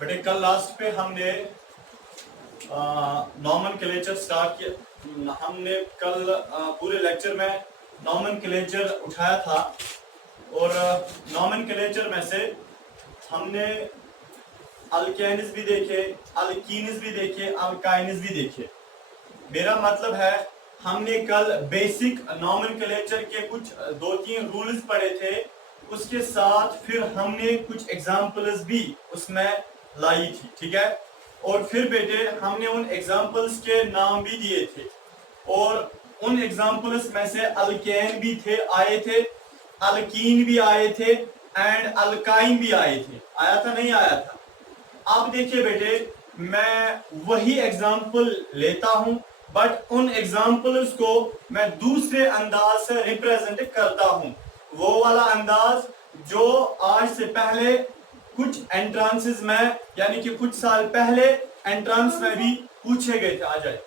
बेटे कल लास्ट पे हमने नॉमेनक्लेचर स्टार्ट किया। हमने कल पूरे लेक्चर में नॉमेनक्लेचर उठाया था और नॉमेनक्लेचर में से हमने अल्केन्स भी देखे, अल्कीन्स भी देखे, अल्काइन्स भी देखे। मेरा मतलब है हमने कल बेसिक नॉमेनक्लेचर के कुछ 2-3 रूल्स पढ़े थे, उसके साथ फिर हमने कुछ एग्जांपल्स भी उसमें लाई थी, ठीक है। और फिर बेटे हमने उन एग्जांपल्स के नाम भी दिए थे और उन एग्जांपल्स में से अल्केन भी आए थे, अल्कीन भी आए थे एंड अल्काइन भी आए थे। आया था नहीं आया था? अब देखिए बेटे, मैं वही एग्जाम्पल लेता हूं बट उन एग्जाम्पल्स को मैं दूसरे अंदाज से रिप्रेजेंट करता हूं। वो वाला अंदाज जो आज से पहले कुछ एंट्रांसेस में, यानी कि कुछ साल पहले एंट्रांस में भी पूछे गए थे। आ जाए।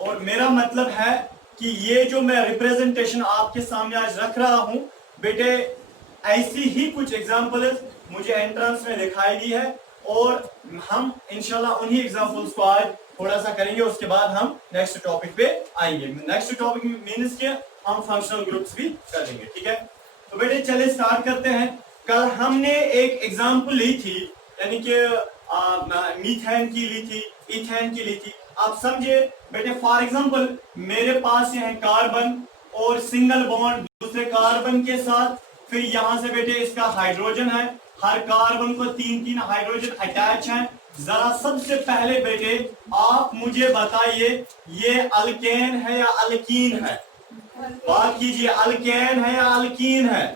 और मेरा मतलब है कि ये जो मैं रिप्रेजेंटेशन आपके सामने आज रख रहा हूं बेटे, ऐसी ही कुछ एग्जाम्पल्स मुझे एंट्रेंस में दिखाई दी है और हम इंशाल्लाह उन्हीं एग्जाम्पल्स को आज थोड़ा सा करेंगे। उसके बाद हम नेक्स्ट टॉपिक पे आएंगे। नेक्स्ट टॉपिक मीन्स के हम फंक्शनल ग्रुप्स भी करेंगे, ठीक है। तो बेटे चले स्टार्ट करते हैं। कल हमने एक एग्जाम्पल ली थी, यानी कि मीथेन की ली थी, इथेन की ली थी। आप समझे बेटे, फॉर एग्जाम्पल मेरे पास ये है कार्बन और सिंगल बॉन्ड दूसरे कार्बन के साथ, फिर यहां से बेटे इसका हाइड्रोजन है, हर कार्बन को 3-3 हाइड्रोजन अटैच हैं। जरा सबसे पहले बेटे आप मुझे बताइए, ये अल्केन है या अल्कीन है? बात कीजिए, अल्केन है या अल्कीन है?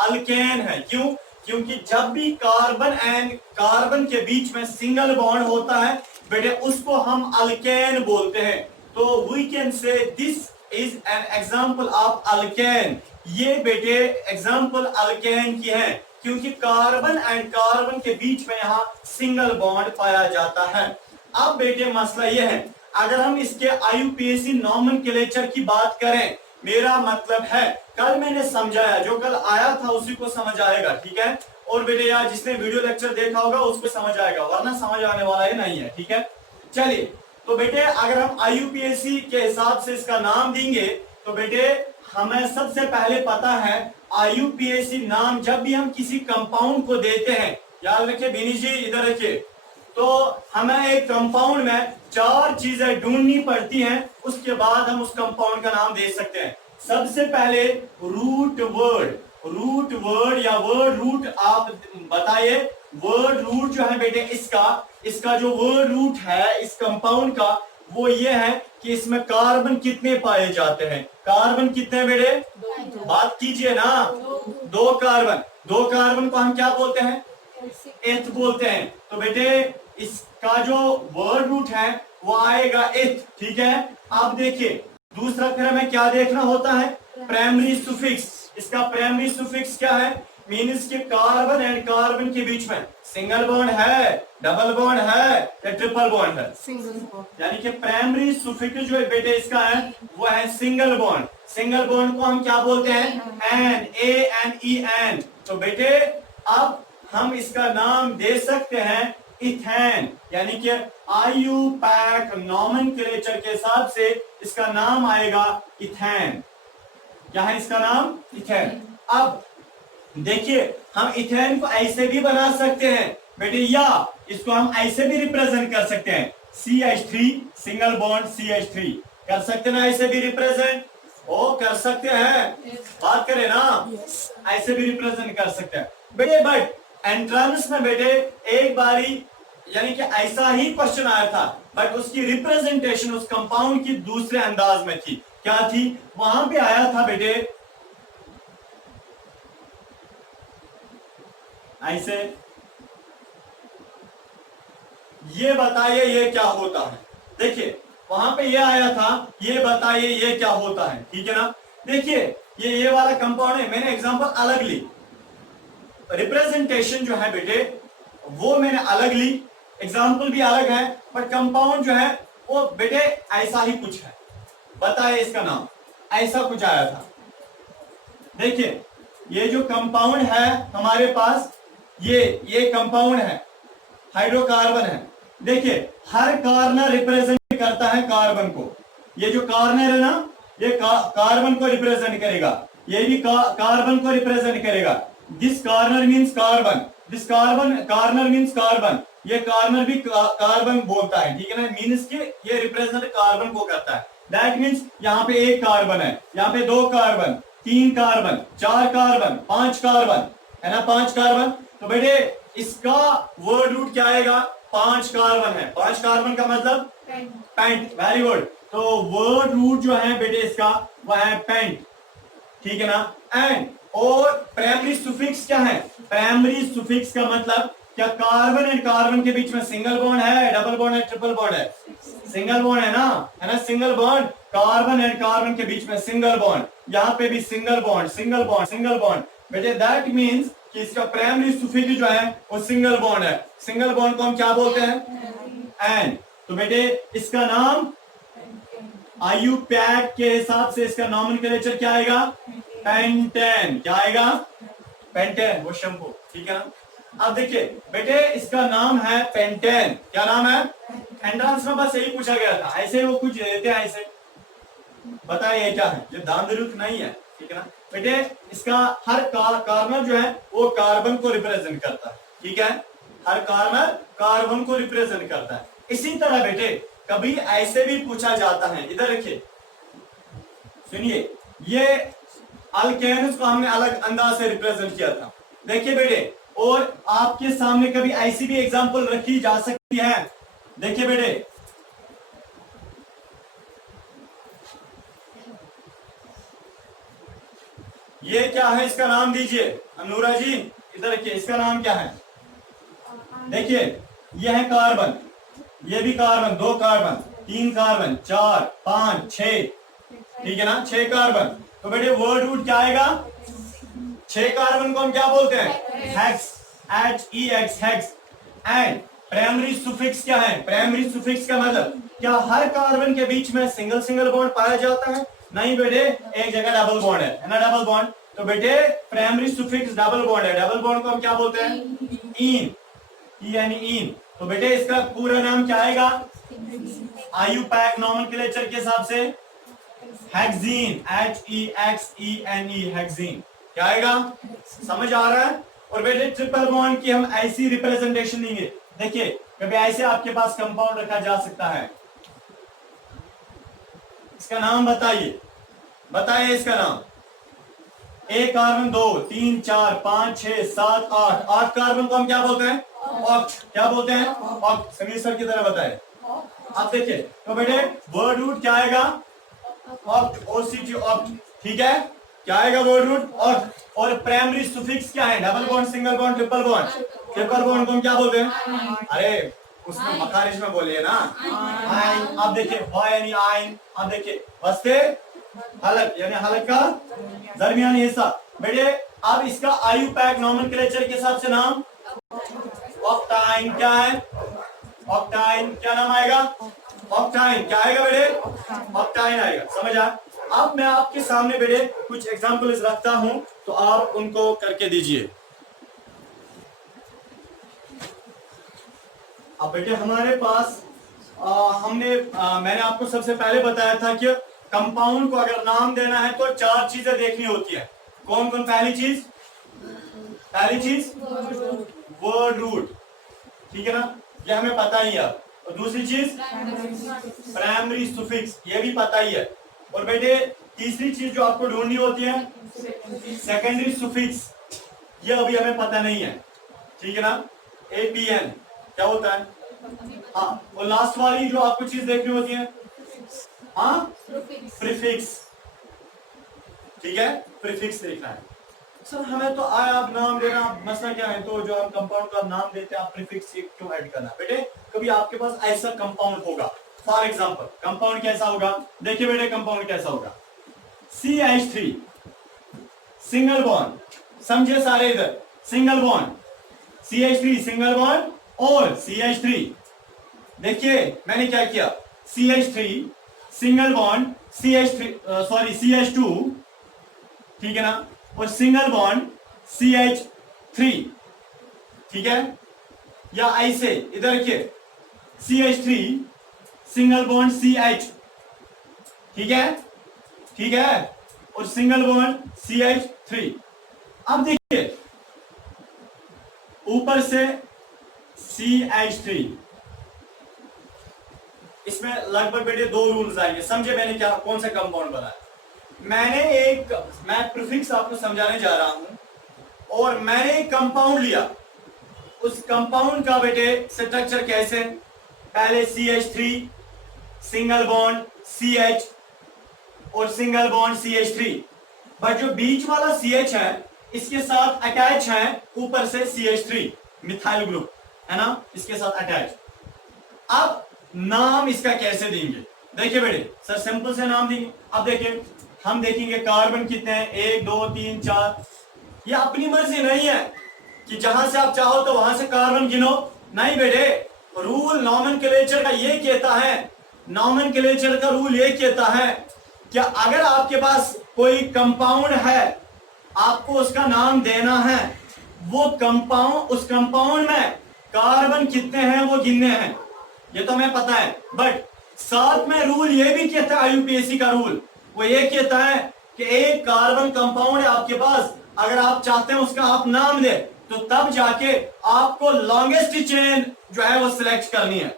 अल्केन है। क्यों? क्योंकि जब भी कार्बन एंड कार्बन के बीच में सिंगल बॉन्ड होता है बेटे, उसको हम अल्केन बोलते हैं। तो we can say this is an example of alkane. ये बेटे एग्जाम्पल अल्केन की है क्योंकि कार्बन एंड कार्बन के बीच में यहाँ सिंगल बॉन्ड पाया जाता है। अब बेटे मसला ये है, अगर हम इसके आईयूपीएसी नॉमेनक्लेचर की बात करें, मेरा मतलब है कल मैंने समझाया, जो कल आया था उसी को समझ आएगा, ठीक है। और बेटे यार जिसने वीडियो लेक्चर देखा होगा उसको समझ आएगा, वरना समझ आने वाला ही नहीं है, ठीक है। चलिए, तो बेटे अगर हम आईयूपीएसी के हिसाब से इसका नाम देंगे तो बेटे हमें सबसे पहले पता है आईयूपीएसी नाम जब भी हम किसी कंपाउंड को देते हैं, याद रखिए बिनी जी इधर रखिए, तो हमें एक कंपाउंड में 4 चीजें ढूंढनी पड़ती हैं, उसके बाद हम उस कंपाउंड का नाम दे सकते हैं। सबसे पहले रूट वर्ड, रूट वर्ड या वर्ड रूट आप बताइए। वर्ड रूट जो है बेटे इसका जो वर्ड रूट है इस कंपाउंड का, वो ये है कि इसमें कार्बन कितने पाए जाते हैं। कार्बन कितने बेटे? बात कीजिए ना। 2 कार्बन। 2 कार्बन को हम क्या बोलते हैं? एथ बोलते हैं। तो बेटे इसका जो वर्ड रूट है वो आएगा एथ, ठीक है। अब देखिए दूसरा फिर हमें क्या देखना होता है? Primary suffix. इसका प्राइमरी सुफिक्स क्या है? मीन्स के कार्बन एंड कार्बन के बीच में सिंगल बॉन्ड है, डबल बॉन्ड है या ट्रिपल बॉन्ड है? Single bond. यानी कि प्राइमरी सुफिक्स जो बेटे इसका है वो है सिंगल बॉन्ड। सिंगल बॉन्ड को हम क्या बोलते हैं? N, A N E N. तो बेटे अब हम इसका नाम दे सकते हैं इथेन, यानी कि आईयूपैक नॉमेनक्लेचर के हिसाब से इसका नाम आएगा इथेन। क्या है इसका नाम? इथेन। अब देखिए हम इथेन को ऐसे भी बना सकते हैं बेटे, या इसको हम ऐसे भी रिप्रेजेंट कर सकते हैं, CH3 सिंगल बॉन्ड CH3 कर सकते हैं ना, ऐसे भी रिप्रेजेंट ओ कर सकते हैं। बात करें ना, ऐसे भी रिप्रेजेंट कर सकते हैं बेटे। बट एंट्रेंस में बेटे एक बारी यानी कि ऐसा ही क्वेश्चन आया था, बट उसकी रिप्रेजेंटेशन उस कंपाउंड की दूसरे अंदाज में थी। क्या थी? वहां पे आया था बेटे ऐसे, ये बताइए ये क्या होता है। देखिए वहां पे ये आया था, ये बताइए ये क्या होता है, ठीक है ना। देखिए ये वाला कंपाउंड है, मैंने एग्जांपल अलग ली, रिप्रेजेंटेशन जो है बेटे वो मैंने अलग ली, एग्जांपल भी अलग है, पर कंपाउंड जो है वो बेटे ऐसा ही कुछ है। बताइए इसका नाम, ऐसा कुछ आया था। देखिए ये जो कंपाउंड है हमारे पास, ये कंपाउंड है, हाइड्रोकार्बन है। देखिए हर कॉर्नर रिप्रेजेंट करता है कार्बन को। ये जो कॉर्नर है ना, ये कार्बन को रिप्रेजेंट करेगा, ये भी कार्बन को रिप्रेजेंट करेगा। This corner means carbon, this corner means carbon, ये कॉर्नर भी कार्बन बोलता है, ठीक है ना, मींस के ये रिप्रेजेंट कार्बन को करता है। दैट मींस यहाँ पे एक कार्बन है, यहाँ पे दो कार्बन, तीन कार्बन, चार कार्बन, पांच कार्बन, है ना, पांच कार्बन। तो बेटे इसका वर्ड रूट क्या आएगा? पांच कार्बन है, पांच कार्बन का मतलब पेंट। Very good. तो वर्ड रूट जो है बेटे इसका वह है पेंट, ठीक है ना। एंड और प्राइमरी सुफिक्स क्या है? प्राइमरी सुफिक्स का मतलब क्या कार्बन एंड कार्बन के बीच में सिंगल बॉन्ड है, डबल बॉन्ड है, ट्रिपल बॉन्ड है? सिंगल बॉन्ड है ना, single bond. Carbon and carbon के बीच में सिंगल बॉन्ड, यहाँ पे भी single bond, single bond, single bond. बेटे दैट मींस कि इसका प्राइमरी सुफिक्स जो है वो सिंगल बॉन्ड है। सिंगल बॉन्ड को हम क्या बोलते हैं? एन। तो बेटे इसका नाम आईयूपैक के हिसाब से इसका नॉमेनक्लेचर क्या आएगा? पेंटेन। क्या आएगा? पेंटेन, वो शैम्पू, ठीक है ना। अब देखिए बेटे इसका नाम है पेंटेन। क्या नाम है? एंट्रेंस में बस यही पूछा गया था, ऐसे वो कुछ देते हैं ऐसे, बताइए क्या है, ये दांदरुक नहीं है, ठीक है ना। बेटे इसका हर कार्बन जो है वो कार्बन को रिप्रेजेंट करता है, ठीक है, हर कार्बन कार्बन को रिप्रेजेंट करता है। इसी तरह बेटे कभी ऐसे भी पूछा जाता है, इधर रखिए, सुनिए, ये अल्केन्स को हमने अलग अंदाज से रिप्रेजेंट किया था। देखिए बेटे, और आपके सामने कभी ऐसी भी एग्जांपल रखी जा सकती है। देखिए बेटे, ये क्या है, इसका नाम दीजिए। अनूरा जी इधर रखिए, इसका नाम क्या है? देखिए ये है कार्बन, ये भी कार्बन, दो कार्बन, तीन कार्बन, चार, पांच, छह, ठीक है ना, छह कार्बन। तो बेटे वर्ड रूट क्या आएगा? छह कार्बन को हम क्या बोलते हैं? Hex, HEX, hex. And primary suffix क्या है? प्राइमरी सुफिक्स का मतलब क्या हर कार्बन के बीच में सिंगल सिंगल बॉन्ड पाया जाता है? नहीं बेटे, एक जगह डबल बॉन्ड है ना, डबल बॉन्ड। तो बेटे प्राइमरी सुफिक्स डबल बॉन्ड है, डबल बॉन्ड को हम क्या बोलते हैं? इन, यानी इन। तो बेटे इसका पूरा नाम क्या आएगा? आईयूपैक नॉमेनक्लेचर के हिसाब से हेक्सीन, HEXENE, हेक्सीन। क्या आएगा? समझ आ रहा है? और बेटे ट्रिपल बॉन्ड की हम ऐसी रिप्रेजेंटेशन देंगे। देखिए कभी ऐसे आपके पास कंपाउंड रखा जा सकता है, इसका नाम बताइए, बताइए इसका नाम। एक कार्बन, दो, तीन, चार, पांच, छह, सात, आठ, आठ कार्बन को हम क्या बोलते हैं? ऑक्ट। क्या बोलते हैं? ऑक्ट। समीर सर की तरह बताए। अब देखिए, तो बेटे वर्ड रूट क्या आएगा? ऑक्ट, OCT, ऑक्ट, ठीक है। क्या आएगा वर्ड रूट? ऑक्ट। और प्राइमरी सुफिक्स क्या है? Double bond, single bond, triple bond. Triple bond को हम क्या बोलते हैं? अरे उसमें मखारिज में बोलिए ना, आइन। अब देखिए वा यानी आइन। अब देखिए वस्ते हलक, यानी हलक का दरमियानी हिस्सा। बेटे अब इसका आईयूपैक नॉमेनक्लेचर के हिसाब से नाम ऑक्टाइन। क्या है? ऑक्टाइन। क्या नाम आएगा? ऑक्टाइन। क्या आएगा बेटे? ऑक्टाइन आएगा। समझ आ? अब मैं आपके सामने बेटे कुछ एग्जांपल्स रखता हूं, तो आप उनको करके दीजिए। अब बेटे हमारे पास मैंने आपको सबसे पहले बताया था कि कंपाउंड को अगर नाम देना है तो चार चीजें देखनी होती है। कौन कौन? पहली चीज वर्ड रूट, ठीक है ना, ये हमें पता ही है। और दूसरी चीज प्राइमरी सुफिक्स, ये भी पता ही है। और बेटे तीसरी चीज जो आपको ढूंढनी होती है सेकेंडरी सुफिक्स, ये अभी हमें पता नहीं है, ठीक है ना, APN क्या होता है? हाँ। और लास्ट वाली जो आपको चीज देखनी होती है, हाँ, प्रीफिक्स, ठीक है, प्रीफिक्स देखना है। सर हमें तो आया आप नाम देना, मसला क्या है? तो जो हम कंपाउंड का नाम देते हैं आप प्रीफिक्स क्यों ऐड करना? बेटे कभी आपके पास ऐसा कंपाउंड होगा, फॉर एग्जांपल कंपाउंड कैसा होगा? देखिए बेटे कंपाउंड कैसा होगा? CH3 सिंगल बॉन्ड, समझे सारे इधर, single bond, CH3 single bond और CH3। देखिए मैंने क्या किया, CH3 सिंगल बॉन्ड, CH2, ठीक है ना, और सिंगल बॉन्ड CH3, ठीक है, या ऐसे इधर रखिए CH3 सिंगल बॉन्ड CH, ठीक है, ठीक है, और सिंगल बॉन्ड CH3। अब देखिए ऊपर से CH3, इसमें लगभग बेटे दो रूल्स आएंगे, समझे मैंने क्या कौन सा कंपाउंड बनाया। मैं प्रीफिक्स आपको समझाने जा रहा हूं और मैंने एक कंपाउंड लिया, उस कंपाउंड का बेटे स्ट्रक्चर कैसे, पहले CH3 सिंगल बॉन्ड CH और सिंगल बॉन्ड CH3, बट जो बीच वाला CH है इसके साथ अटैच है ऊपर से CH3 मिथाइल ग्रुप, है ना, इसके साथ अटैच। अब नाम इसका कैसे देंगे, देखिए बेटे सर सिंपल से नाम देंगे। अब देखिए हम देखेंगे कार्बन कितने हैं, 1 2 3 4। ये अपनी मर्जी नहीं है कि जहां से आप चाहो तो वहां से कार्बन गिनो, नहीं बेटे, रूल नॉमेनक्लेचर का ये कहता है, नॉमेनक्लेचर का रूल ये कहता है कि अगर आपके पास कोई कंपाउंड है आपको उसका नाम देना है, वो कंपाउंड, उस कंपाउंड में कार्बन कितने हैं वो गिनने हैं, ये तो हमें पता है, बट साथ में रूल ये भी कहता है, IUPAC का रूल वो ये कहता है कि एक कार्बन कंपाउंड है आपके पास, अगर आप चाहते हैं उसका आप नाम दे तो तब जाके आपको लॉन्गेस्ट चेन जो है वो सिलेक्ट करनी है,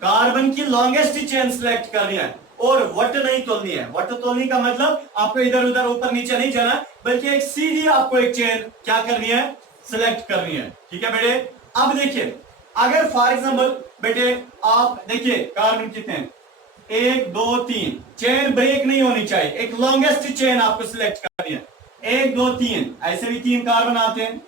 कार्बन की लॉन्गेस्ट चेन सिलेक्ट करनी है, और वट नहीं तोलनी है। वट तोलने का मतलब आपको इधर उधर ऊपर नीचे नहीं जाना, बल्कि एक सीधी आपको एक चेन क्या करनी है, सिलेक्ट करनी है, ठीक है बेटे। अब देखिए अगर फॉर एग्जांपल बेटे आप देखिए कार्बन कितने हैं, 1 2 3, चेन ब्रेक नहीं होनी चाहिए, एक लॉन्गेस्ट चेन आपको सिलेक्ट करनी है, 1 2 3, ऐसे भी 3 कार्बन आते हैं,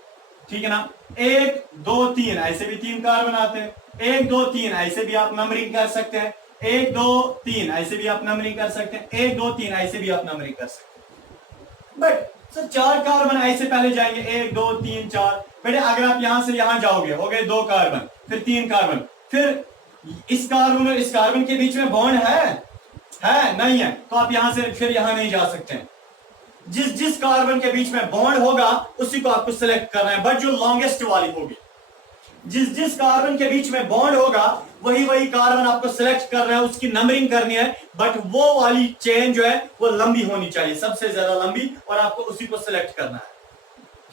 ठीक है ना, 1 2 3 ऐसे भी 3 कार्बन आते हैं, 1 2 3 ऐसे भी आप नंबरिंग कर सकते हैं, 1 2 3 ऐसे भी आप नंबरिंग कर सकते हैं, 1 2 3 ऐसे भी आप नंबरिंग कर सकते हैं। बट सर 4 कार्बन ऐसे पहले जाएंगे, 1 2 3 4, बेटे अगर आप यहां से यहां जाओगे हो गए 2 कार्बन, फिर 3 कार्बन, फिर इस कार्बन और इस कार्बन के बीच में बॉन्ड है नहीं है, तो आप यहां से फिर यहां नहीं जा सकते हैं। जिस जिस कार्बन के बीच में बॉन्ड होगा उसी को आपको सिलेक्ट करना है, बट जो लॉन्गेस्ट वाली होगी, जिस जिस कार्बन के बीच में बॉन्ड होगा वही वही कार्बन आपको सिलेक्ट करना है, उसकी नंबरिंग करनी है, बट वो वाली चेन जो है वो लंबी होनी चाहिए, सबसे ज्यादा लंबी, और आपको उसी को सिलेक्ट करना है,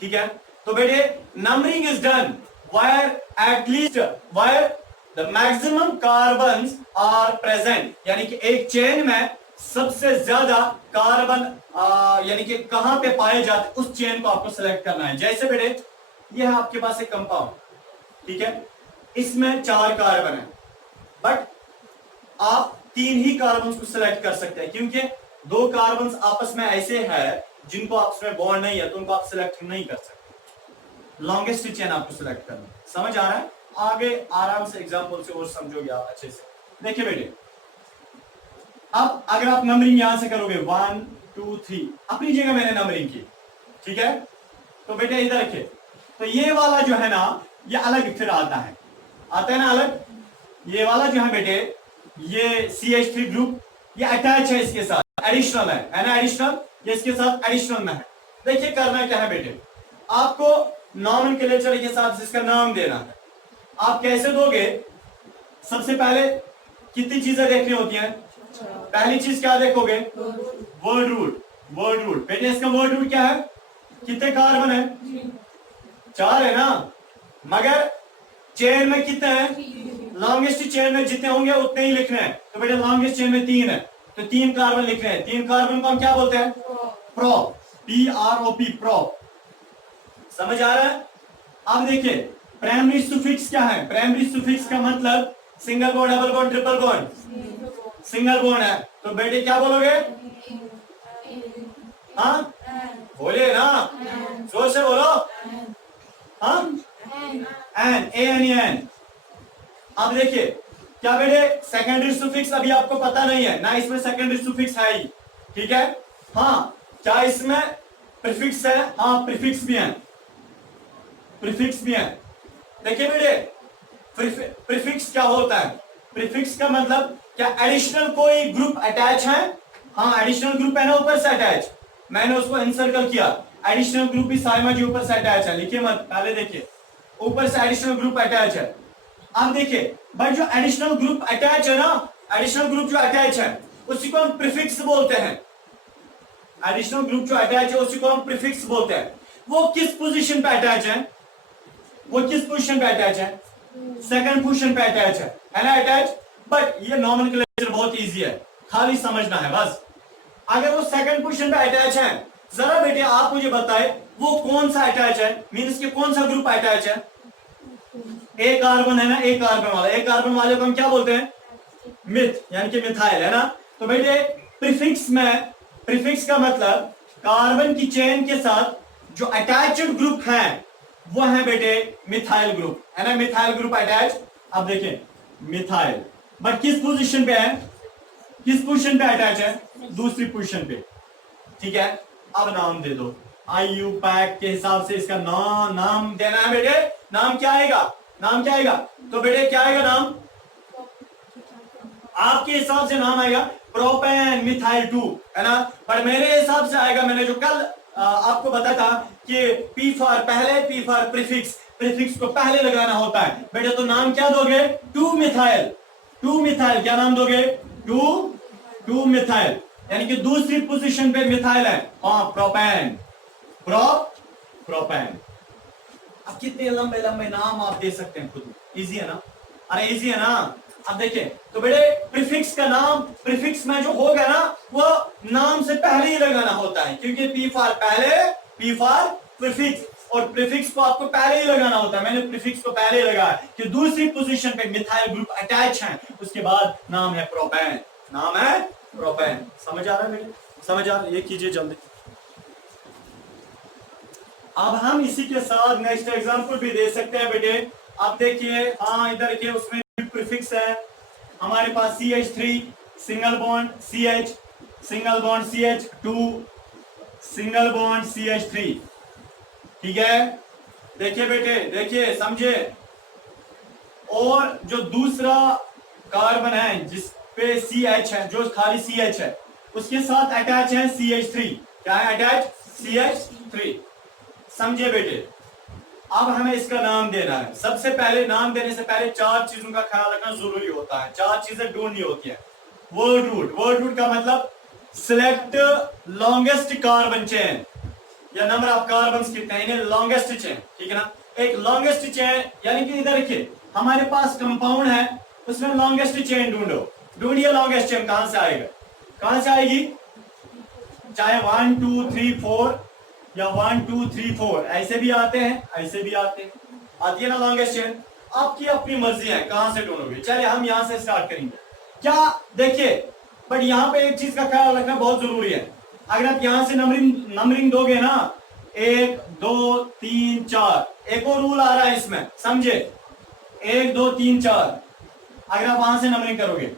ठीक है। तो बेटे numbering is done where at least where the maximum carbons are present, यानी कि एक चेन में सबसे ज्यादा कार्बन यानी कि कहां पे पाए जाते, उस चेन को आपको सिलेक्ट करना है। जैसे बेटे ये है आपके पास एक कंपाउंड, ठीक है, इसमें 4 कार्बन है, बट आप 3 ही कार्बन को सिलेक्ट कर सकते हैं, क्योंकि 2 कार्बन आपस में ऐसे हैं जिनको आपस में बॉन्ड नहीं है, तो उनको आप सिलेक्ट नहीं कर सकते, लॉन्गेस्ट चेन आपको सिलेक्ट करना है। समझ आ रहा है, आगे आराम से एग्जांपल से और समझोगे आप अच्छे से। देखिए बेटे अब अगर आप नंबरिंग यहां से करोगे 1 2 3, अपनी जगह मैंने नंबरिंग की, ठीक है, तो बेटे इधर रखिए, तो ये वाला जो है ना ये अलग फिर आता है ना अलग, ये वाला जो है बेटे ये CH3 ग्रुप ये अटैच है इसके साथ, एडिशनल है ना, एडिशनल, ये इसके साथ एडिशनल में है। देखिए करना क्या है बेटे, आपको नॉमेनक्लेचर के साथ इसका नाम देना है। आप कैसे दोगे, सबसे पहले कितनी चीजें देखनी होती हैं, पहली चीज क्या देखोगे, वर्ड रूट, वर्ड रूट, बेटे इसका वर्ड रूट क्या है, कितने कार्बन है, 4 है ना, मगर चेन में कितने हैं, लॉन्गेस्ट चेन में जितने होंगे उतने ही लिखने हैं, तो बेटा लॉन्गेस्ट चेन में 3 है तो 3 कार्बन लिखने हैं, 3 कार्बन को हम क्या बोलते हैं, प्रोप, PROP, प्रोप। समझ आ रहा है। अब देखिए प्राइमरी सुफिक्स क्या है, प्राइमरी सुफिक्स का मतलब single bond, double bond, triple bond, single bond है, तो बेटे क्या बोलोगे, हाँ बोलिए ना, जोर से बोलो, हाँ एन। अब देखिए क्या बेटे सेकेंडरी सुफिक्स अभी आपको पता नहीं है ना, इसमें सेकेंडरी सुफिक्स है ही, ठीक है, हाँ क्या इसमें प्रीफिक्स है, हाँ प्रीफिक्स भी है, प्रीफिक्स भी है। देखिए बेटे प्रीफिक्स क्या होता है, प्रीफिक्स का मतलब क्या एडिशनल कोई ग्रुप अटैच है, हाँ एडिशनल ग्रुप है ना ऊपर से अटैच, मैंने उसको इनसर्कल किया, एडिशनल ग्रुप भी साइमा जी ऊपर से अटैच है, लिखिए मत, पहले देखिए ऊपर से एडिशनल ग्रुप अटैच है। अब देखिए भाई जो एडिशनल ग्रुप अटैच है ना, एडिशनल ग्रुप जो अटैच है उसी को हम प्रीफिक्स बोलते हैं। एडिशनल ग्रुप जो अटैच है उसी को हम प्रीफिक्स बोलते हैं। वो किस पोजीशन पे अटैच है? वो किस पोजीशन पे अटैच है? सेकंड पोजीशन पे अटैच है ना अटैच। बट ये नॉमेनक्लेचर बहुत इजी है, खाली समझना है बस। अगर वो सेकंड पोजीशन पे अटैच है, जरा बेटे आप मुझे बताए वो कौन सा अटैच है, मींस के कौन सा ग्रुप अटैच है? ए कार्बन है ना, ए कार्बन वाला, ए कार्बन वाले को हम क्या बोलते हैं? मिथ, यानी कि मिथाइल है ना। तो बेटे प्रीफिक्स में, प्रीफिक्स का मतलब कार्बन की चेन के साथ जो अटैच्ड ग्रुप है वो है बेटे मिथाइल ग्रुप, है ना, मिथाइल ग्रुप अटैच। अब देखिए मिथाइल, बट किस पोजीशन पे है? किस पोजीशन पे अटैच है? दूसरी पोजीशन पे, ठीक है। अब नाम दे दो, IUPAC के हिसाब से इसका नाम देना है बेटे। नाम क्या आएगा? नाम क्या आएगा? तो बेटे क्या आएगा नाम? आपके हिसाब से नाम आएगा प्रोपेन मिथाइल 2, है ना। पर मेरे हिसाब से आएगा, मैंने जो कल आपको बताया था कि P फॉर पहले, P फॉर प्रीफिक्स, प्रीफिक्स को पहले लगाना होता है बेटे। तो नाम क्या दोगे? 2 मिथाइल, 2 मिथाइल। क्या नाम दोगे? 2 मिथाइल, यानी कि दूसरी पोजीशन पे मिथाइल है। Propane, propane. अब कितने लंबे लंबे नाम आप दे सकते हैं खुद, इजी है ना? अरे इजी है ना। अब देखिए तो बेटे प्रीफिक्स का नाम, प्रीफिक्स में जो होगा ना वो नाम से पहले ही लगाना होता है, क्योंकि P फॉर पहले, P फॉर प्रीफिक्स, और प्रीफिक्स को आपको पहले ही लगाना होता है। मैंने प्रीफिक्स को पहले लगाया कि दूसरी पोजीशन पे मिथाइल ग्रुप अटैच है, उसके बाद नाम है प्रोपेन, नाम है प्रोपेन। समझ आ रहा है बेटे? समझ आ रहा है? ये कीजिए जल्दी। अब हम इसी के साथ नेक्स्ट एग्जांपल भी दे सकते हैं बेटे। अब देखिए, हाँ इधर देखिए, उसमें प्रीफिक्स है हमारे पास CH3, single bond CH, single bond CH2, single bond CH3, ठीक है। देखिए बेटे, देखिए समझे। और जो दूसरा कार्बन है जिसपे CH है, जो खाली CH है, उसके साथ अटैच है CH3। क्या है अटैच? CH3। समझे बेटे। अब हमें इसका नाम देना है। सबसे पहले नाम देने से पहले 4 चीजों का ख्याल रखना जरूरी होता है। 4 चीजें ढूंढनी होती है। वर्ड रूट, वर्ड रूट का मतलब सिलेक्ट लॉन्गेस्ट कार्बन चेन, या नंबर ऑफ कार्बन कितने हैं, इन्हें लॉन्गेस्ट चेन, ठीक है ना। एक लॉन्गेस्ट चेन, यानी कि इधर देखिए हमारे पास कंपाउंड है, उसमें लॉन्गेस्ट चेन ढूंढो। ढूंढिए लॉन्गेस्ट चेन कहां से आएगा, कहां से आएगी? चाहे 1 2 3 4 या 1 2 3 4 ऐसे भी आते हैं, ऐसे भी आते हैं, आती है ना लॉन्गेस्ट चेन। आपकी अपनी मर्जी है कहां से ढूंढोगे। चलिए हम यहां से स्टार्ट करेंगे। क्या देखिए, बट यहां पे एक चीज का ख्याल रखना बहुत जरूरी है। अगर आप यहां से नंबरिंग दोगे ना, 1 2 3 4, एक और रूल आ रहा है इसमें, समझे। 1 2 3 4, अगर आप वहां से नंबरिंग करोगे,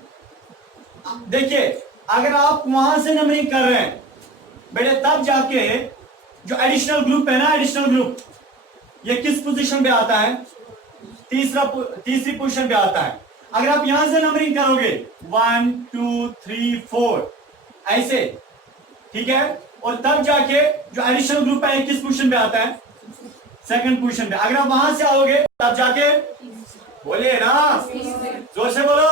देखिए अगर आप वहां से नंबरिंग कर रहे हैं बेटे, तब जाके जो एडिशनल ग्रुप है ना, एडिशनल ग्रुप, ये किस पोजीशन पे आता है? तीसरी पोजीशन पे आता है। अगर आप यहां से नंबरिंग करोगे 1 2 3 4 ऐसे, ठीक है, और तब जाके जो एडिशनल ग्रुप है किस पोजीशन पे आता है? सेकंड पोजीशन पे। अगर आप वहां से आओगे तब जाके, बोलिए ना, जोर से बोलो।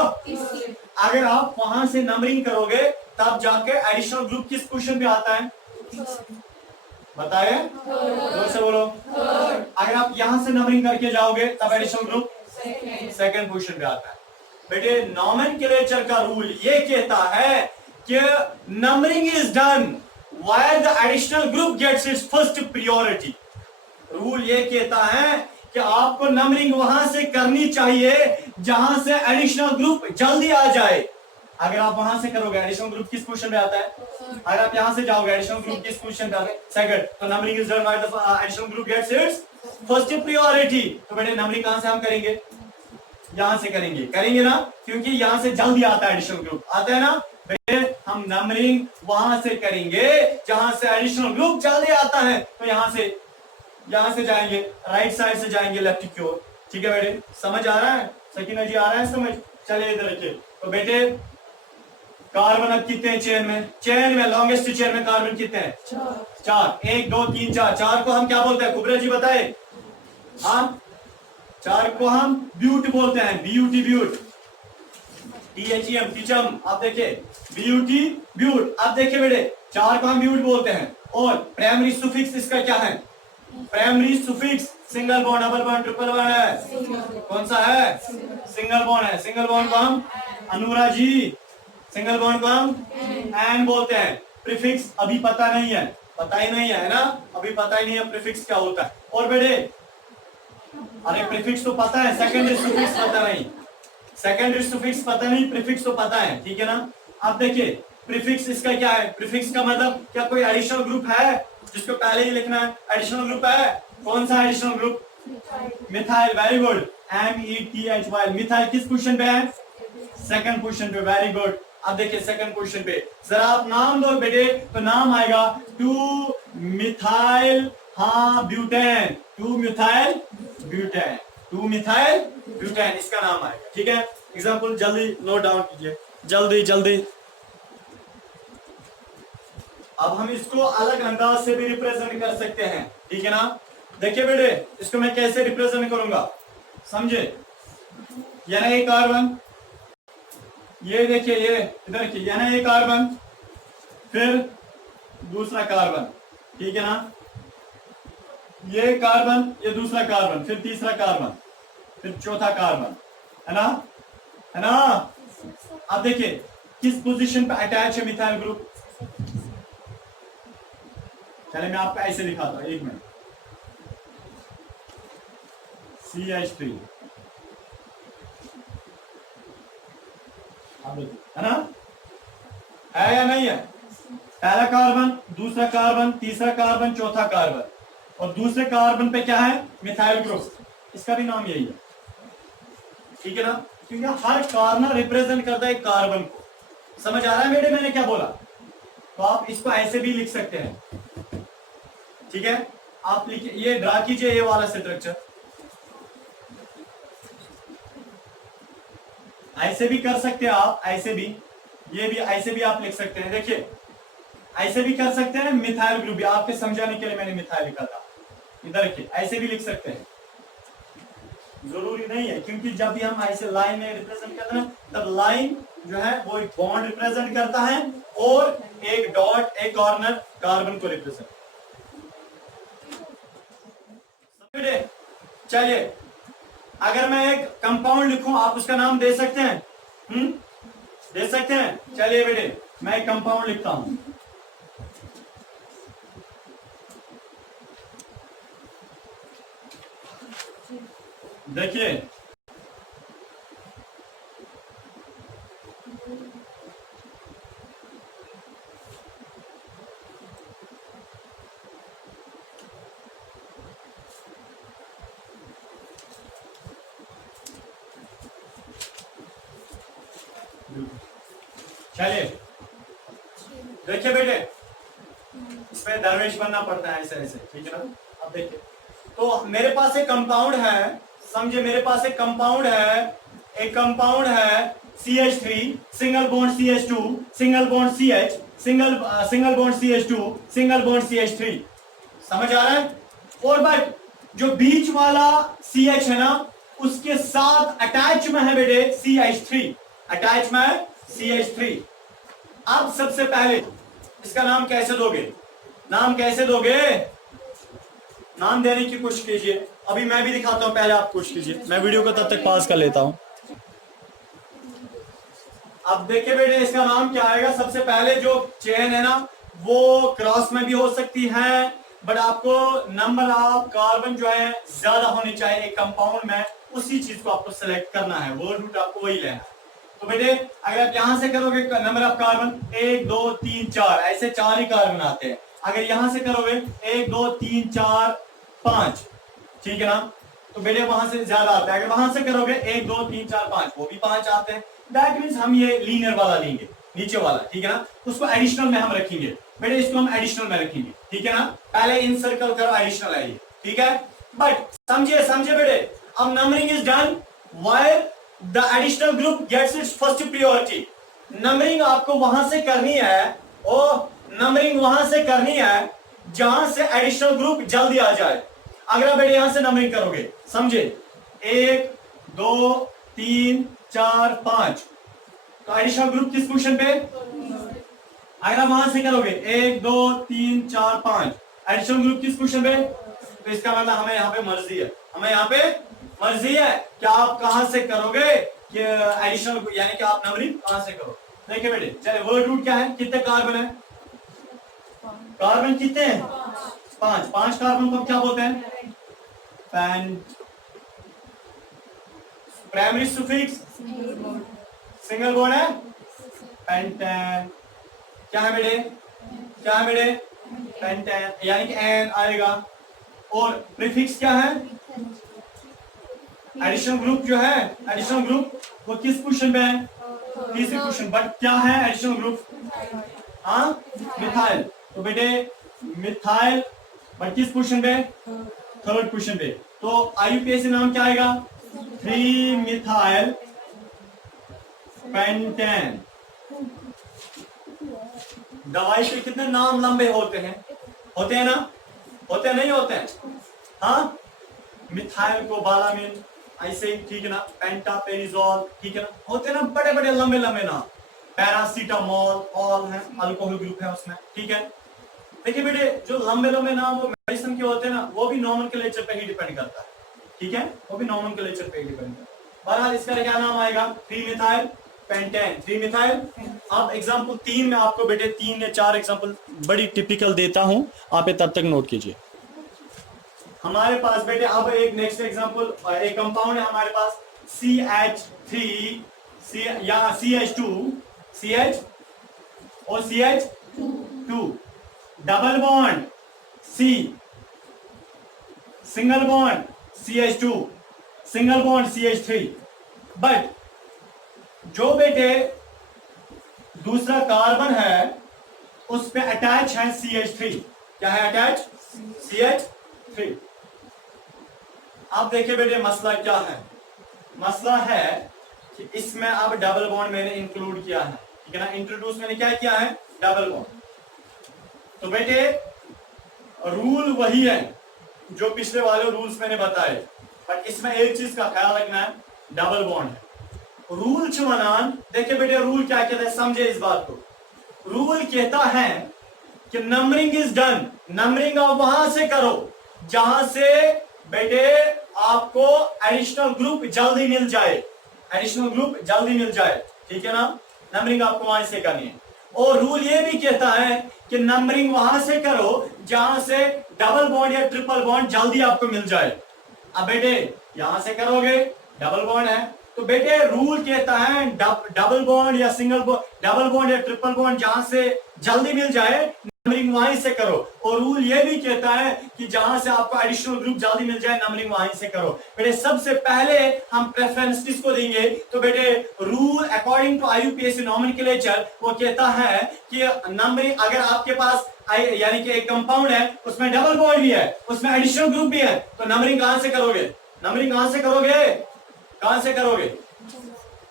अगर आप वहां से नंबरिंग करोगे तब जाके एडिशनल ग्रुप किस पोजीशन पे आता है? बताए, जोर से बोलो। अगर आप यहां से नंबरिंग करके जाओगे तब एडिशनल ग्रुप सेकंड पोजीशन पे आता है। बेटे नॉमेनक्लेचर का रूल ये कहता है कि numbering is done where the additional group gets its first priority. Rule ये कहता है कि आपको नंबरिंग वहां से करनी चाहिए जहां से एडिशनल ग्रुप जल्दी आ जाए। अगर आप वहां से करोगे, एडिशनल ग्रुप किस पोजीशन पे आता है? अगर आप यहां से जाओगे, एडिशनल ग्रुप किस पोजीशन पे आता है? सेकंड। तो numbering is done where the additional group gets its first priority. तो बेटे नंबरिंग कहां से हम करेंगे? यहां से करेंगे, करेंगे ना, क्योंकि यहां से जल्दी आता है एडिशनल ग्रुप, आता है ना बेटे। हम नंबरिंग वहां से करेंगे जहां से एडिशनल ग्रुप जल्दी आता है। तो यहां से जाएंगे, राइट साइड से जाएंगे लेफ्ट की ओर, ठीक है बेटे। समझ आ रहा है? सकीना जी आ रहा है समझ? चलिए इधर रखिए। तो बेटे कार्बन अब कितने हैं चेन में लॉन्गेस्ट चेन में कार्बन कितने हैं? 4। 1 2 3 4। 4 को हम क्या बोलते हैं? कुबरा जी बताए। हाँ चार को हम ब्यूट बोलते हैं, BUT ब्यूट, THEM टीचम। आप देखिए BUT ब्यूट। आप देखिए बेटे चार को हम ब्यूट बोलते हैं। और प्राइमरी सुफिक्स इसका क्या है? Primary suffix single bond, double bond, triple bond है? कौन सा है? सिंगल बॉन्ड है। सिंगल बॉन्ड को हम अनुरा जी, सिंगल बॉन्ड को हम एन बोलते हैं। प्रीफिक्स अभी पता नहीं है, पता ही नहीं है ना, अभी पता ही नहीं है प्रीफिक्स क्या होता है। और बेटे अरे प्रीफिक्स तो पता है, सेकेंडरी सुफिक्स पता नहीं, सेकेंडरी सुफिक्स पता नहीं, प्रीफिक्स तो पता है, ठीक है ना। अब देखिए प्रीफिक्स इसका क्या है? प्रीफिक्स का मतलब क्या कोई एडिशनल ग्रुप है जिसको पहले ही लिखना है? एडिशनल ग्रुप है। कौन सा additional group? Methyl. Very good, METHY। Methyl किस पोजीशन पे है? सेकंड पोजीशन पे। Very good. अब देखिए सेकंड पोजीशन पे जरा आप नाम दो बेटे, तो नाम आएगा 2 मिथाइल हाँ butane, 2 methyl butane, 2 methyl butane इसका नाम आएगा, ठीक है। एग्जाम्पल जल्दी नोट डाउन कीजिए, जल्दी जल्दी। अब हम इसको अलग अंदाज से भी रिप्रेजेंट कर सकते हैं, ठीक है ना। देखिए बेटे इसको मैं कैसे रिप्रेजेंट करूंगा, समझे। यानी एक कार्बन, ये देखिए ये इधर देखिए, यानी एक कार्बन, फिर दूसरा कार्बन, ठीक है ना। ये कार्बन, ये दूसरा कार्बन, फिर तीसरा कार्बन, फिर चौथा कार्बन, है ना, है ना। अब देखिए किस पोजीशन पे अटैच है मिथाइल ग्रुप। चलिए मैं आपको ऐसे दिखाता हूं, एक मिनट। CH3 है ना, है या नहीं है? पहला कार्बन, दूसरा कार्बन, तीसरा कार्बन, चौथा कार्बन, और दूसरे कार्बन पे क्या है? Methyl group. इसका भी नाम यही है, ठीक है ना, क्योंकि हर कार्बन रिप्रेजेंट करता है एक कार्बन को। समझ आ रहा है बेटे मैंने क्या बोला? तो आप इसको ऐसे भी लिख सकते हैं, ठीक है। आप लिखिए, ये ड्रा कीजिए ये वाला स्ट्रक्चर, ऐसे भी कर सकते हैं आप, ऐसे भी, ये भी ऐसे भी आप लिख सकते हैं। देखिए ऐसे भी कर सकते हैं, मिथाइल ग्रुप भी, आपके समझाने के लिए मैंने मिथाइल लिखा था। इधर देखिए ऐसे भी लिख सकते हैं, जरूरी नहीं है, क्योंकि जब भी हम ऐसे लाइन में रिप्रेजेंट करते हैं तब लाइन जो है वो एक बॉन्ड रिप्रेजेंट करता है और एक डॉट, एक कॉर्नर कार्बन को रिप्रेजेंट। चलिए अगर मैं एक कंपाउंड लिखूं आप उसका नाम दे सकते हैं? दे सकते हैं। चलिए बेटे मैं एक कंपाउंड लिखता हूं, देखिए चलिए देखिए बेटे इसमें दरवेश बनना पड़ता है ऐसे ऐसे, ठीक है ना। अब देखिए तो मेरे पास एक कंपाउंड है, समझे, मेरे पास एक कंपाउंड है, एक कंपाउंड है CH3 single bond CH2 single bond CH single bond CH2 single bond CH3, समझ आ रहा है। और बट जो बीच वाला CH है ना उसके साथ अटैच में है बेटे CH3, अटैच में है CH3। अब सबसे पहले इसका नाम कैसे दोगे? नाम कैसे दोगे? नाम देने की कोशिश कीजिए, अभी मैं भी दिखाता हूं, पहले आप कोशिश कीजिए, मैं वीडियो को तब तक पास कर लेता हूं। अब देखिए बेटे इसका नाम क्या आएगा। सबसे पहले जो चेन है ना वो क्रॉस में भी हो सकती है, बट आपको नंबर ऑफ कार्बन जो है ज्यादा होनी चाहिए एक कंपाउंड में, उसी चीज को आपको सेलेक्ट करना है, वर्ड रूट आपको वही लेना है। तो बेटे अगर आप यहां से करोगे नंबर ऑफ कार्बन 1 2 3 4, ऐसे 4 ही कार्बन आते हैं। अगर यहां से करोगे 1 2 3 4 5, ठीक है ना, तो बेटे वहां से ज्यादा आता है। अगर वहां से करोगे 1 2 3 4 5, वो भी 5 आते हैं। दैट मीन्स हम ये लीनियर वाला लेंगे, नीचे वाला, ठीक है ना, उसको एडिशनल में हम रखेंगे। बेटे इसको हम एडिशनल में रखेंगे, ठीक है ना। पहले इन सर्कल करो, एडिशनल है ये, ठीक है। बट समझिए समझिए बेटे, अब numbering is done while the additional group gets its first priority. Numbering आपको वहां से करनी है, और नंबरिंग वहां से करनी है जहां से एडिशनल ग्रुप जल्दी आ जाए। अगर आप बेटे यहां से नंबरिंग करोगे, समझे, 1 2 3 4 5। तो एडिशनल ग्रुप किस पोजीशन पे? अगर आप वहां से करोगे 1 2 3 4 5, एडिशनल ग्रुप किस पोजीशन पे? तो इसका मतलब हमें यहाँ पे मर्जी है, हमें यहाँ पे मर्जी है कि आप कहां से करोगे कि एडिशनल, यानी कि आप नंबरिंग कहां से करो। देखिए बेटे, चले वर्ड रूट क्या है, कितने कार्बन है? कार्बन कितने हैं? 5। 5 कार्बन को क्या बोलते हैं? Pent. Primary suffix single bond है, पेंटेन। क्या है बेटे? क्या है बेटे? पेंटेन, यानी कि एन आएगा। और प्रीफिक्स क्या है? एडिशनल ग्रुप जो है, एडिशनल ग्रुप वो किस पोजीशन पे है? तीसरी पोजीशन। बट क्या है एडिशनल ग्रुप? हाँ, मिथाइल। तो बेटे मिथाइल बट किस पोजीशन पे? थर्ड पोजीशन पे। तो आईयूपीएसी नाम क्या आएगा? 3 मिथाइल पेंटेन। दवाई के कितने नाम लंबे होते हैं? होते हैं ना? होते हैं नहीं होते हैं? हाँ, मिथाइल को बालामिन, ऐसे ही, ठीक है ना, पेंटापेरिजोल, ठीक है ना, होते हैं ना बड़े बड़े लंबे लंबे नाम। पैरासीटामोल, ऑल है, अल्कोहल ग्रुप है उसमें, ठीक है। देखिए बेटे, जो लंबे लंबे नाम वो मेडिसिन के होते हैं ना, वो भी नॉमेनक्लेचर पे ही डिपेंड करता है, ठीक है, वो भी नॉमेनक्लेचर पे ही डिपेंड करता है। बहरहाल इसका क्या नाम आएगा? 3 मिथाइल पेंटेन, 3 मिथाइल। अब एग्जांपल 3 में आपको बेटे 3 या 4 एग्जांपल बड़ी टिपिकल देता हूं, आप ये तब तक नोट कीजिए। हमारे पास बेटे अब एक नेक्स्ट एग्जांपल, एक कंपाउंड है हमारे पास CH3 या CH2, CH और CH2, double bond C, single bond CH2, single bond CH3। But जो बेटे दूसरा कार्बन है उस पे अटैच है CH3। क्या है अटैच? CH3। अब देखिए बेटे मसला क्या है? मसला है कि इसमें अब डबल बॉन्ड मैंने इंक्लूड किया है, ठीक है ना, इंट्रोड्यूस मैंने क्या किया है? Double bond. तो बेटे रूल वही है जो पिछले वाले रूल्स मैंने बताए, बट इसमें एक चीज का ख्याल रखना है, डबल बॉन्ड है। रूल चुनान, देखिए बेटे रूल क्या कहता है, समझे इस बात को। रूल कहता है कि नंबरिंग इज डन, नंबरिंग आप वहां से करो जहां से बेटे आपको एडिशनल ग्रुप जल्दी मिल जाए, एडिशनल ग्रुप जल्दी मिल जाए, ठीक है ना, नंबरिंग आपको वहां से करनी है। और रूल ये भी कहता है कि नंबरिंग वहां से करो जहां से डबल बॉन्ड या ट्रिपल बॉन्ड जल्दी आपको मिल जाए। अब बेटे यहां से करोगे, डबल बॉन्ड है, तो बेटे रूल कहता है डबल बॉन्ड या सिंगल बॉन्ड, डबल बॉन्ड या ट्रिपल बॉन्ड जहां से जल्दी मिल जाए नंबरिंग वहीं से करो। और रूल ये भी कहता है कि जहां से आपको एडिशनल ग्रुप जल्दी मिल जाए नंबरिंग वहीं से करो। बेटे सबसे पहले हम प्रेफरेंस किसको देंगे? तो बेटे rule according to IUPAC nomenclature वो कहता है कि नंबरिंग अगर आपके पास यानी कि एक कंपाउंड है उसमें डबल बॉन्ड भी है, उसमें एडिशनल ग्रुप भी है, तो नंबरिंग कहां से करोगे? नंबरिंग कहां से करोगे? कहां से करोगे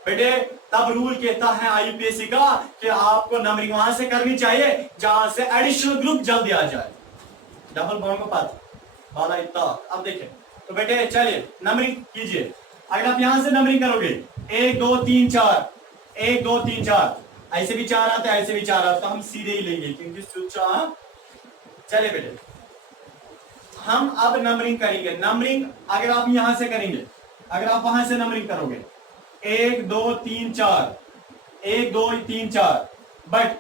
बेटे? तब रूल कहता है आईयूपीएसी का कि आपको नंबरिंग वहां से करनी चाहिए जहां से एडिशनल ग्रुप जल्दी आ जाए। डबल बॉन्ड को पास वाला इतना। अब देखिए तो बेटे चलिए नंबरिंग कीजिए। अगर आप यहां से नंबरिंग करोगे 1 2 3 4, 1 2 3 4, ऐसे भी 4 आता है, ऐसे भी 4 आता है, तो हम सीधे ही लेंगे क्योंकि चलिए बेटे हम अब नंबरिंग करेंगे। नंबरिंग अगर आप यहां से करेंगे, अगर आप वहां से नंबरिंग करोगे 1 2 3 4, 1 2 3 4, बट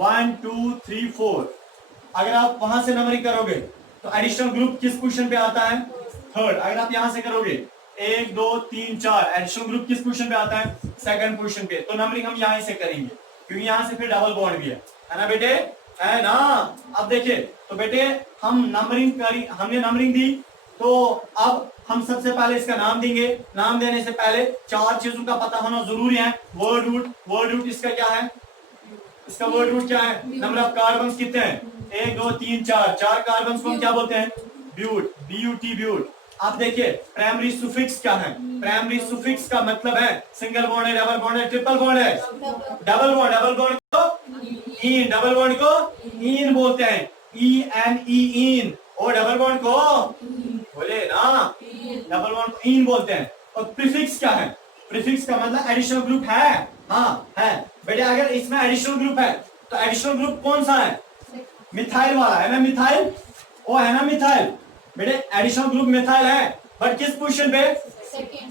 1 2 3 4 अगर आप वहां से नंबरिंग करोगे तो एडिशनल ग्रुप किस पोजीशन पे आता है? थर्ड। अगर आप यहां से करोगे 1 2 3 4, एडिशनल ग्रुप किस पोजीशन पे आता है? सेकंड पोजीशन पे। तो नंबरिंग हम यहां से करेंगे क्योंकि यहां से फिर डबल बॉन्ड भी है ना बेटे, है ना। अब देखिए तो बेटे हम नंबरिंग करी, हमने नंबरिंग दी, तो अब हम सबसे पहले इसका नाम देंगे। नाम देने से पहले 4 चीजों का पता होना जरूरी है। वर्ड रूट, वर्ड रूट इसका क्या है? इसका वर्ड रूट क्या है? नंबर ऑफ कार्बन कितने हैं? 1 2 3 4, 4 कार्बन को हम क्या बोलते हैं? ब्यूट, BUT ब्यूट। अब देखिए प्राइमरी सुफिक्स क्या है? प्राइमरी सुफिक्स का मतलब है सिंगल बॉन्ड है, डबल बॉन्ड है, ट्रिपल बॉन्ड है। डबल बॉन्ड, डबल बॉन्ड को इन, डबल बॉन्ड को इन बोलते हैं, ENE इन। और डबल बॉन्ड को बोले ना डबल बॉन्ड को इन बोलते हैं। और प्रीफिक्स क्या है? प्रीफिक्स का मतलब एडिशनल ग्रुप है। हाँ है बेटे, अगर इसमें एडिशनल ग्रुप है तो एडिशनल ग्रुप कौन सा है? मिथाइल वाला है ना, मिथाइल, वो है ना मिथाइल। बेटे एडिशनल ग्रुप मिथाइल है, बट किस पोजीशन पे?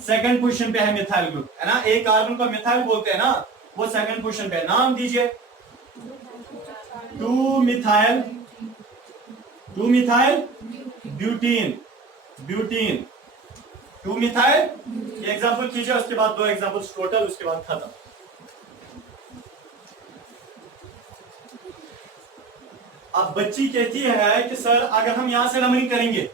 सेकंड पोजीशन पे है मिथाइल ग्रुप, है ना। एक कार्बन को मिथाइल बोलते हैं ना, वो सेकंड पोजीशन पे। नाम दीजिए। 2 मिथाइल ब्यूटीन, ब्यूटीन 2 मिथाइल। ये एग्जांपल कीजिए, उसके बाद 2 एग्जांपल्स टोटल, उसके बाद खत्म। अब बच्ची कहती है कि सर अगर हम यहां से नंबरिंग करेंगे,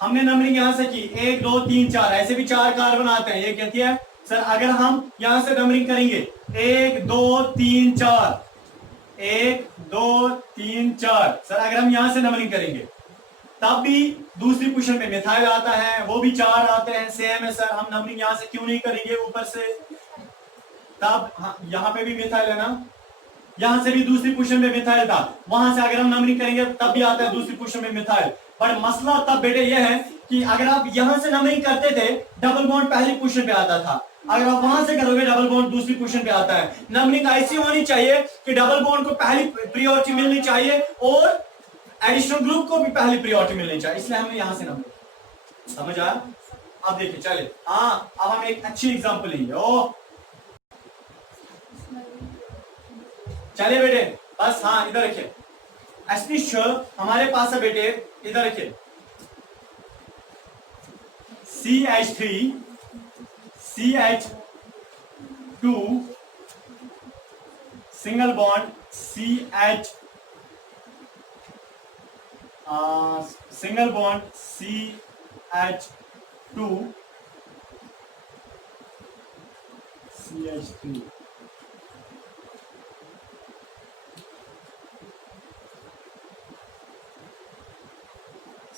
हमने नंबरिंग यहां से की 1 2 3 4, ऐसे भी 4 कार्बन आते हैं। ये कहती है सर अगर हम यहां से नंबरिंग करेंगे 1 2 3 4, 1 2 3 4, सर अगर हम यहां से नंबरिंग करेंगे तब भी दूसरी पोजीशन पे मिथाइल आता है, वो भी 4 आते हैं। सेम है सर, हम नंबरिंग यहां से क्यों नहीं करेंगे ऊपर से? तब हाँ, यहां पे भी मिथाइल है ना, यहां से भी दूसरी पोजीशन पे मिथाइल था, वहां से अगर हम नंबरिंग करेंगे तब भी आता है दूसरी पोजीशन पे मिथाइल। पर मसला तब बेटे ये है कि अगर आप यहां से नंबरिंग करते थे डबल बॉन्ड पहली पोजीशन पे आता था, अगर आप वहां से करोगे डबल बॉन्ड दूसरी पोजीशन पे आता है। नंबरिंग ऐसी होनी चाहिए कि डबल बॉन्ड को पहली प्रायोरिटी मिलनी चाहिए और एडिशनल ग्रुप को भी पहली प्रायोरिटी मिलनी चाहिए, इसलिए हमने यहां से नंबरिंग। समझ आया? अब देखिए चले, हाँ अब हम एक अच्छी एग्जांपल लेंगे। ओ चलिए बेटे, बस हाँ इधर रखिए। एस्टिश हमारे पास है बेटे, इधर रखिए। CH3 CH2 single bond single bond CH2 CH3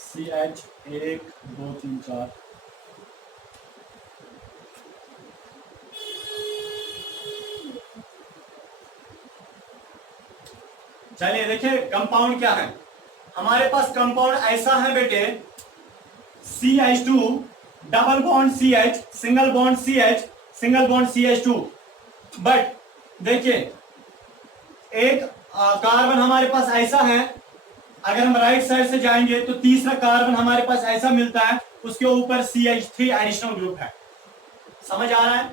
CH 1 2 3 4। चलिए देखिए कंपाउंड क्या है हमारे पास। कंपाउंड ऐसा है बेटे, CH2 double bond CH, single bond CH, single bond CH2। But देखिए एक कार्बन हमारे पास ऐसा है, अगर हम राइट साइड से जाएंगे तो तीसरा कार्बन हमारे पास ऐसा मिलता है, उसके ऊपर CH3 एडिशनल ग्रुप है। समझ आ रहा है?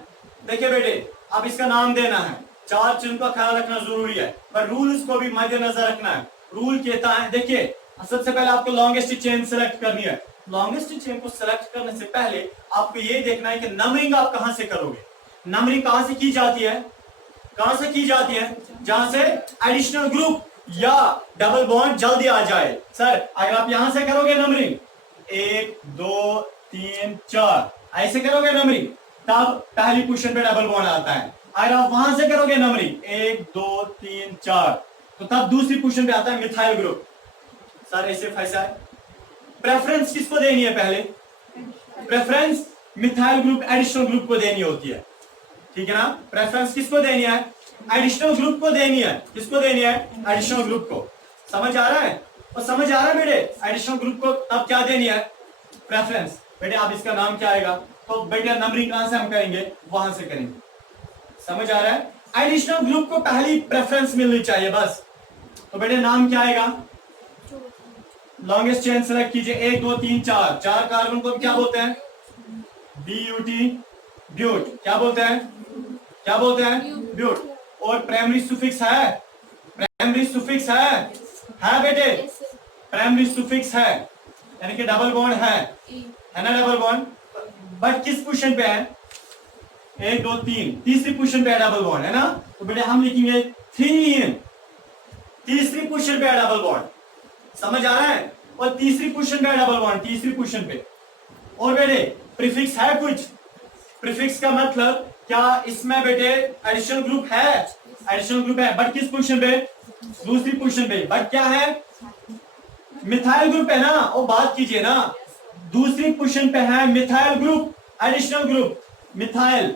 देखिए बेटे अब इसका नाम देना है, 4 चिन्ह का ख्याल रखना जरूरी है, पर रूल्स को भी मद्देनजर रखना है। रूल कहता है, देखिए सबसे पहले आपको लॉन्गेस्ट चेन सेलेक्ट करनी है। लॉन्गेस्ट चेन को सेलेक्ट करने से पहले आपको ये देखना है कि नंबरिंग आप कहां से करोगे। नंबरिंग कहां से की जाती है? कहां से की जाती है? जहां से एडिशनल ग्रुप या डबल बॉन्ड जल्दी आ जाए। सर अगर आप यहां से करोगे नंबरिंग 1 2 3 4 ऐसे करोगे नंबरिंग, तब पहली पोजीशन पे डबल बॉन्ड आता है। अगर आप वहां से करोगे नंबरिंग 1 2 3 4, तो तब दूसरी पोजीशन पे आता है मिथाइल ग्रुप। सर ऐसे फैसा है। प्रेफरेंस किसको देनी है? पहले preference methyl group additional group को देनी होती है, ठीक है ना। प्रेफरेंस किसको देनी है? एडिशनल ग्रुप को देनी है। किसको देनी है? एडिशनल ग्रुप को। समझ आ रहा है? और समझ आ रहा है बेटे, एडिशनल ग्रुप को तब क्या देनी है? प्रेफरेंस। बेटे अब इसका नाम क्या आएगा? तो बेटे नंबरिंग कहां से हम करेंगे? वहां से करेंगे। समझ आ रहा है? एडिशनल ग्रुप को पहली प्रेफरेंस मिलनी चाहिए बस। तो बेटे नाम क्या आएगा? लॉन्गेस्ट चेन सेलेक्ट कीजिए, 1 2 3 4, 4 कार्बन को क्या बोलते हैं? BUT, ब्यूट। क्या बोलते हैं? क्या बोलते हैं? ब्यूट। और प्राइमरी सुफिक्स है? प्राइमरी सुफिक्स है बेटे, प्राइमरी सुफिक्स है, यानी कि डबल बॉन्ड है ना, डबल बॉन्ड। बट किस पोजीशन पे है? 1 2 3, तीसरी पोजीशन पे है डबल बॉन्ड, है ना। तो बेटे हम लिखेंगे 3, तीसरी पोजीशन पे है डबल बॉन्ड। समझ आ रहा है? और तीसरी पोजीशन पे है डबल बॉन्ड, तीसरी पोजीशन पे। और बेटे प्रीफिक्स है कुछ? प्रीफिक्स का मतलब क्या इसमें बेटे एडिशनल ग्रुप है? एडिशनल ग्रुप है, बट किस पोजीशन पे? दूसरी पोजीशन पे। बट क्या है? मिथाइल ग्रुप है ना। वो बात कीजिए ना, दूसरी पोजीशन पे है methyl group, additional group methyl,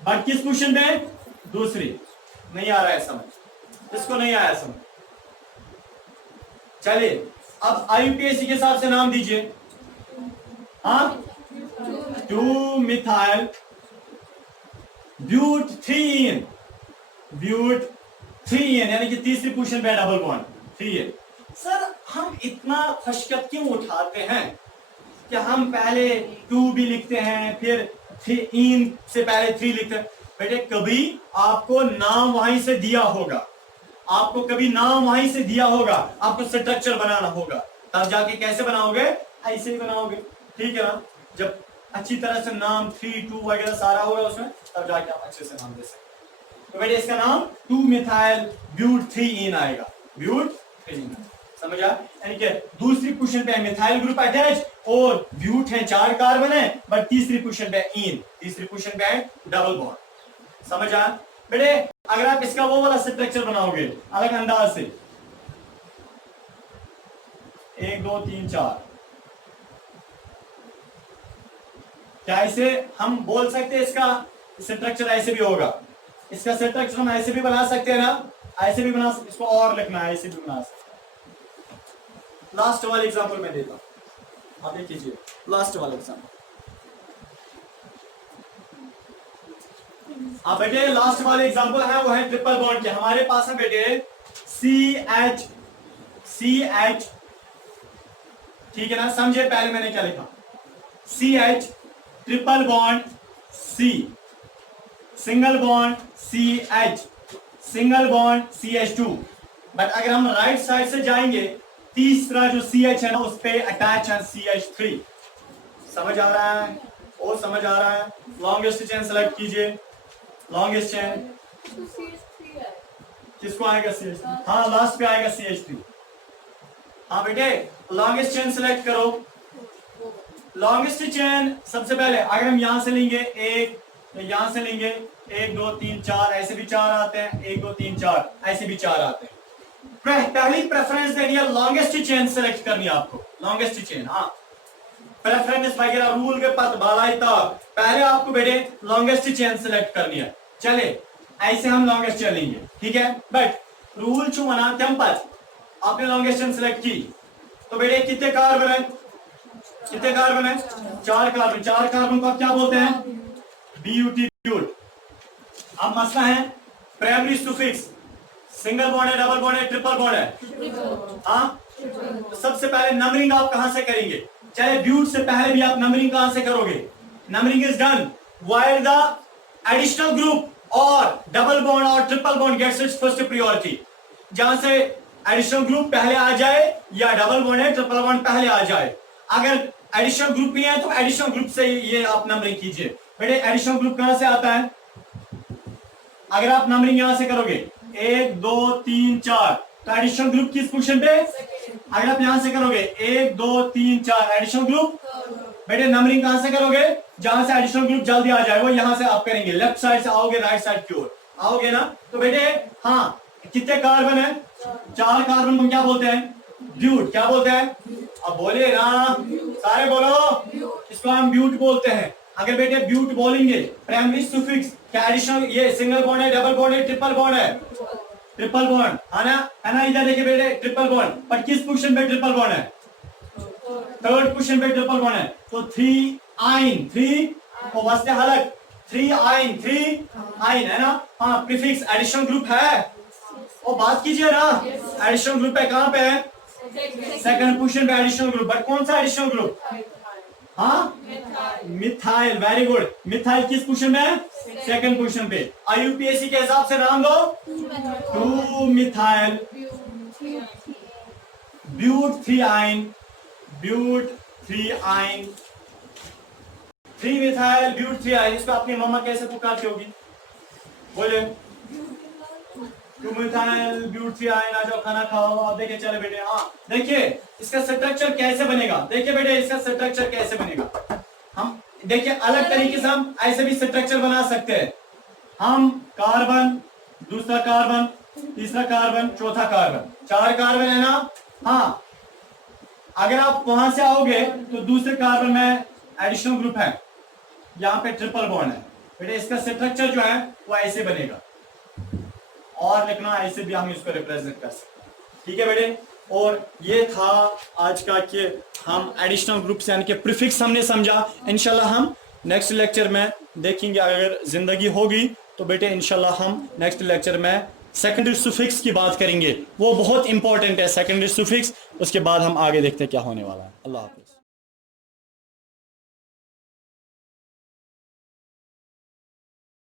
but किस पोजीशन पे? दूसरी। नहीं आ रहा है समझ? इसको नहीं आया समझ? चलिए अब IUPAC के हिसाब से नाम दीजिए। हाँ 2 मिथाइल ब्यूट 3 ब्यूट 3 यानी कि तीसरी पोजीशन पे डबल बॉन्ड 3 सर हम इतना खशकत क्यों उठाते हैं कि हम पहले 2 भी लिखते हैं फिर 3 से पहले 3 लिखते हैं। बेटे कभी आपको नाम वहीं से दिया होगा, आपको कभी नाम वहीं से दिया होगा, आपको स्ट्रक्चर बनाना होगा, तब जाके कैसे बनाओगे, ऐसे ही बनाओगे, ठीक है ना। जब अच्छी तरह से नाम 3 2 वगैरह सारा होगा उसमें, तब जाके आप अच्छे से नाम दे सकते। तो बेटे इसका नाम 2 मिथाइल ब्यूट 3 आएगा, ब्यूट 3 समझ आ। यानी कि दूसरी पोजीशन पे मिथाइल ग्रुप अटैच और ब्यूट है 4 कार्बन है, बट तीसरी पोजीशन पे इन, तीसरी पोजीशन पे है डबल बॉन्ड, समझ आ। बेटे अगर आप इसका वो वाला स्ट्रक्चर बनाओगे अलग अंदाज से 1 2 3 4, क्या इसे हम बोल सकते हैं इसका स्ट्रक्चर ऐसे भी होगा, इसका स्ट्रक्चर हम ऐसे भी बना सकते हैं ना, ऐसे भी बना सकते, इसको और लिखना है ऐसे भी बना सकते हैं। लास्ट वाला एग्जांपल मैं देता हूं, आप देखिए लास्ट वाला एग्जांपल। अब बेटे लास्ट वाले एग्जांपल है वो है ट्रिपल बॉन्ड के। हमारे पास है बेटे CH ठीक है ना, समझे पहले मैंने क्या लिखा, CH triple bond C, single bond CH, single bond CH2। But अगर हम राइट साइड से जाएंगे तीसरा जो CH है ना उस पे अटैच है CH3, समझ आ रहा है, और समझ आ रहा है। लॉन्गेस्ट चेन सेलेक्ट कीजिए, लॉन्गेस्ट चेन किसको आएगा CH3, हाँ लास्ट पे आएगा CH3। हाँ बेटे लॉन्गेस्ट चेन सेलेक्ट करो, लॉन्गेस्ट चेन सबसे पहले अगर हम यहां से लेंगे एक, तो यहां से लेंगे 1 2 3 4, ऐसे भी 4 आते हैं, 1 2 3 4 ऐसे भी 4 आते हैं। पहली प्रेफरेंस देनी है लॉन्गेस्ट चेन सेलेक्ट करनी है आपको, लॉन्गेस्ट चेन। हाँ प्रेफरेंस वगैरह रूल के पद बालाइता पहले आपको बेटे लॉन्गेस्ट चेन सेलेक्ट करनी है। चले ऐसे हम लॉन्गेस्ट चेन लेंगे, ठीक है, बट रूल चू मना टेम्पल आपने लॉन्गेस्ट चेन सेलेक्ट की तो बेटे कितने कार्बन है, कितने कार्बन है, 4 कार्बन, 4 कार्बन को आप क्या बोलते हैं, BUT ब्यूट। अब मसला है प्राइमरी सुफिक्स, सिंगल बॉन्ड है, डबल बॉन्ड है, ट्रिपल बॉन्ड है, हाँ तो सबसे पहले नंबरिंग आप कहां से करेंगे, चाहे ब्यूट से पहले भी आप नंबरिंग कहां से करोगे, numbering is done while the additional group और डबल बॉन्ड और triple bond gets its first priority. जहां से एडिशनल ग्रुप पहले आ जाए या डबल बॉन्ड है ट्रिपल बॉन्ड पहले आ जाए। अगर एडिशनल ग्रुप नहीं है तो एडिशनल ग्रुप से ये आप नंबरिंग कीजिए। बेटे एडिशनल ग्रुप कहां से आता है, अगर आप नंबरिंग यहां से करोगे 1 2 3 4 तो एडिशनल ग्रुप किस पोजीशन पे, अगर आप यहां से करोगे 1 2 3 4 एडिशनल ग्रुप, बेटे नंबरिंग कहां से करोगे, जहां से एडिशनल ग्रुप जल्दी आ जाए वो यहां से आप करेंगे, लेफ्ट साइड से आओगे राइट साइड की ओर आओगे ना। तो बेटे हाँ कितने कार्बन है, 4 कार्बन को क्या बोलते हैं, ब्यूट, क्या बोलते हैं, अब बोले ना सारे बोलो, इसको हम ब्यूट बोलते हैं। अगर बेटे ब्यूट बोलेंगे प्राइमरी सुफिक्स क्या एडिशनल, ये सिंगल बॉन्ड है, डबल बॉन्ड है, ट्रिपल बॉन्ड है, ट्रिपल बॉन्ड है ना, इधर देखिए बेटे ट्रिपल बॉन्ड, पर किस पोजीशन पे ट्रिपल बॉन्ड है, थर्ड पोजीशन पे ट्रिपल बॉन्ड है। तो 3 आइन 3 और वास्ते हलक 3 आइन है ना, हाँ प्रीफिक्स एडिशनल ग्रुप है, और बात कीजिए ना एडिशनल ग्रुप है, कहां पे है, सेकंड पोजीशन पे एडिशनल ग्रुप, बट कौन सा एडिशनल ग्रुप, हाँ मिथाइल, वेरी गुड, मिथाइल किस पोजीशन में है, सेकंड पोजीशन पे। IUPAC के हिसाब से नाम दो, 2 मिथाइल ब्यूट 3 आइन, ब्यूट 3 आइन, 3 मिथाइल ब्यूट 3 आइन। इसको अपनी मम्मा कैसे पुकारती होगी, बोले 2 मिथाइल ब्यूट 3 आइन, आ जाओ खाना खाओ। अब देखिए चले बेटे, हाँ देखिए इसका स्ट्रक्चर कैसे बनेगा, देखिए बेटे इसका स्ट्रक्चर कैसे बनेगा, हम देखिए अलग तरीके से हम ऐसे भी स्ट्रक्चर बना सकते हैं। हम कार्बन, दूसरा कार्बन, तीसरा कार्बन, चौथा कार्बन, 4 कार्बन है ना, हाँ अगर आप वहां से आओगे तो दूसरे कार्बन में एडिशनल ग्रुप है, यहाँ पे ट्रिपल बॉन्ड है, बेटे इसका स्ट्रक्चर जो है वो ऐसे बनेगा, और लिखना ऐसे भी हम इसको रिप्रेजेंट कर सकते हैं, ठीक है बेटे। और ये था आज का कि हम एडिशनल ग्रुप्स यानी कि प्रीफिक्स हमने समझा। इंशाल्लाह हम नेक्स्ट लेक्चर में देखेंगे, अगर ज़िंदगी होगी तो बेटे इंशाल्लाह हम नेक्स्ट लेक्चर में सेकेंडरी सुफिक्स की बात करेंगे। वो बहुत इंपॉर्टेंट है सेकेंडरी सुफिक्स। उसके बाद हम आगे देखते हैं क्या होने वाला है। अल्लाह हाफ़िज़।